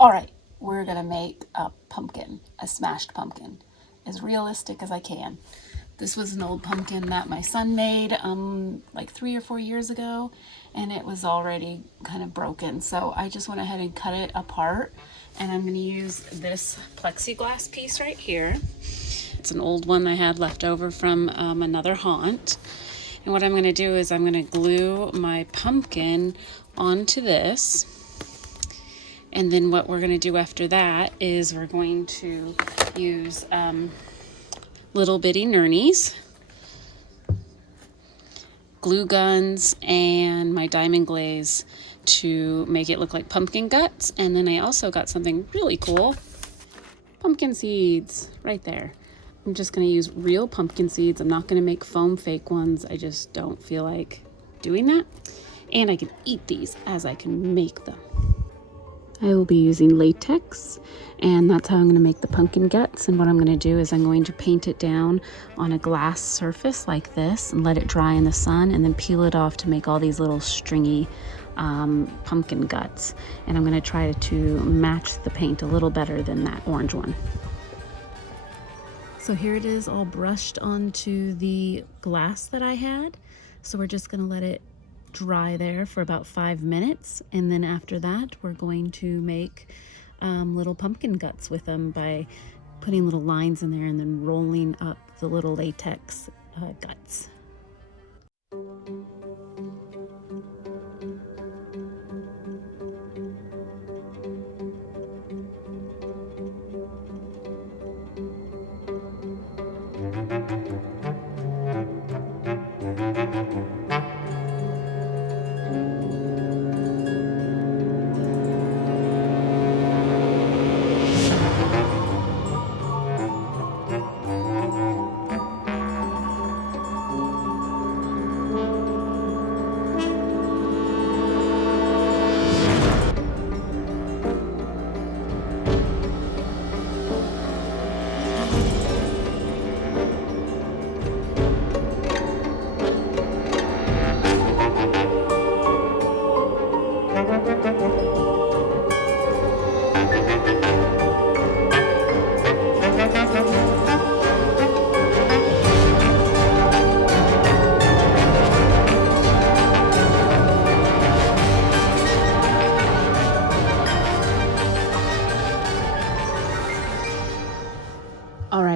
All right, we're gonna make a pumpkin, a smashed pumpkin, as realistic as I can. This was an old pumpkin that my son made like 3 or 4 years ago, and it was already kind of broken. So I just went ahead and cut it apart, and I'm gonna use this plexiglass piece right here. It's an old one I had left over from another haunt. And what I'm gonna do is I'm gonna glue my pumpkin onto this. And then what we're going to do after that is we're going to use little bitty nurnies, glue guns, and my diamond glaze to make it look like pumpkin guts. And then I also got something really cool, pumpkin seeds right there. I'm just going to use real pumpkin seeds. I'm not going to make foam fake ones. I just don't feel like doing that. And I can eat these as I can make them. I will be using latex, and that's how I'm going to make the pumpkin guts. And what I'm going to do is I'm going to paint it down on a glass surface like this and let it dry in the sun, and then peel it off to make all these little stringy pumpkin guts. And I'm going to try to match the paint a little better than that orange one. So here it is all brushed onto the glass that I had. So we're just going to let it dry there for about 5 minutes, and then after that we're going to make little pumpkin guts with them by putting little lines in there and then rolling up the little latex guts.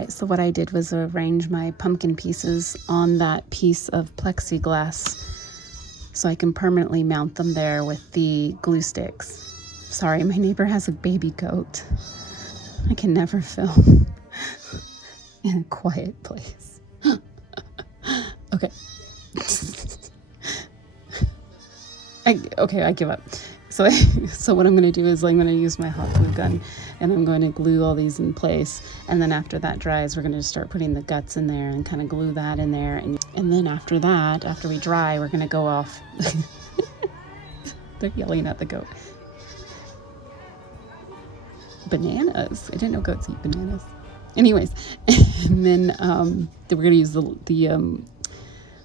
So what I did was arrange my pumpkin pieces on that piece of plexiglass so I can permanently mount them there with the glue sticks. Sorry, my neighbor has a baby goat. I can never film in a quiet place. Okay. I give up. So what I'm going to do is I'm going to use my hot glue gun, and I'm going to glue all these in place. And then after that dries, we're going to start putting the guts in there and kind of glue that in there. And then after that, after we dry, we're going to go off. They're yelling at the goat. Bananas. I didn't know goats eat bananas. Anyways, and then we're going to use the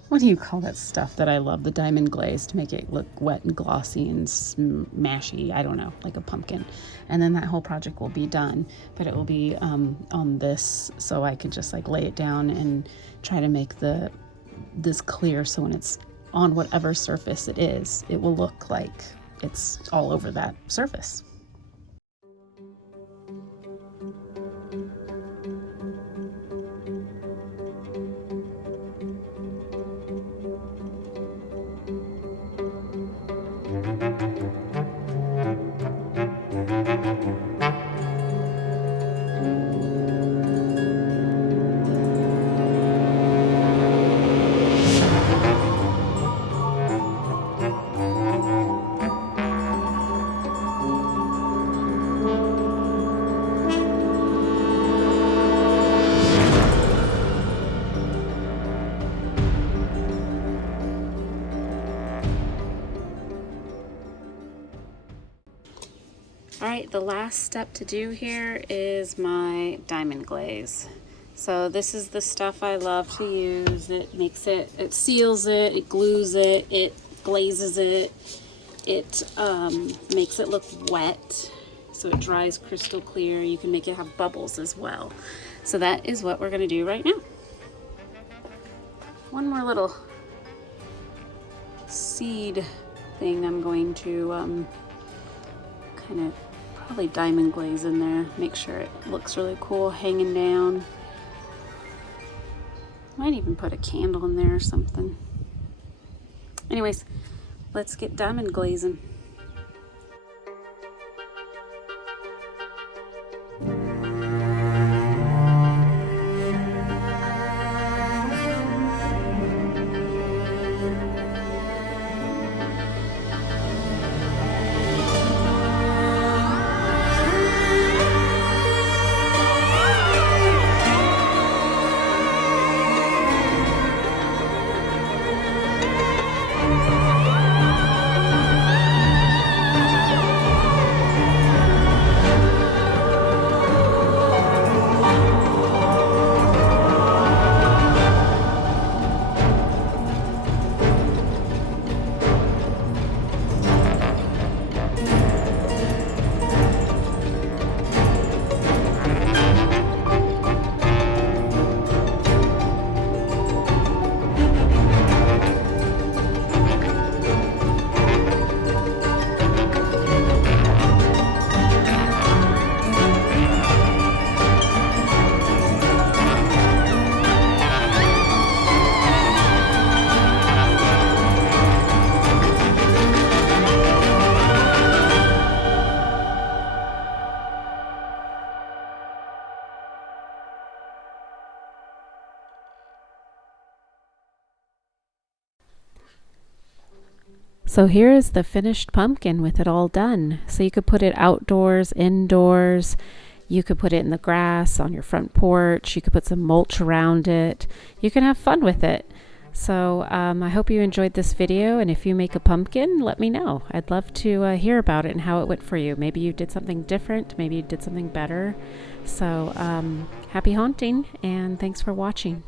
what do you call that stuff that I love? The diamond glaze, to make it look wet and glossy and smashy. I don't know, like a pumpkin. And then that whole project will be done, but it will be on this, so I could just like lay it down and try to make this clear, so when it's on whatever surface it is, it will look like it's all over that surface. All right, the last step to do here is my diamond glaze. So this is the stuff I love to use. It makes it, it seals it, it glues it, it glazes it, it makes it look wet. so it dries crystal clear. You can make it have bubbles as well. So that is what we're going to do right now. One more little seed thing I'm going to kind of probably diamond glaze in there. Make sure it looks really cool hanging down. Might even put a candle in there or something. Anyways, let's get diamond glazing. So here is the finished pumpkin with it all done. So you could put it outdoors, indoors. You could put it in the grass on your front porch. You could put some mulch around it. You can have fun with it. So I hope you enjoyed this video, and if you make a pumpkin, let me know. I'd love to hear about it and how it went for you. Maybe you did something different. Maybe you did something better. So happy haunting, and thanks for watching.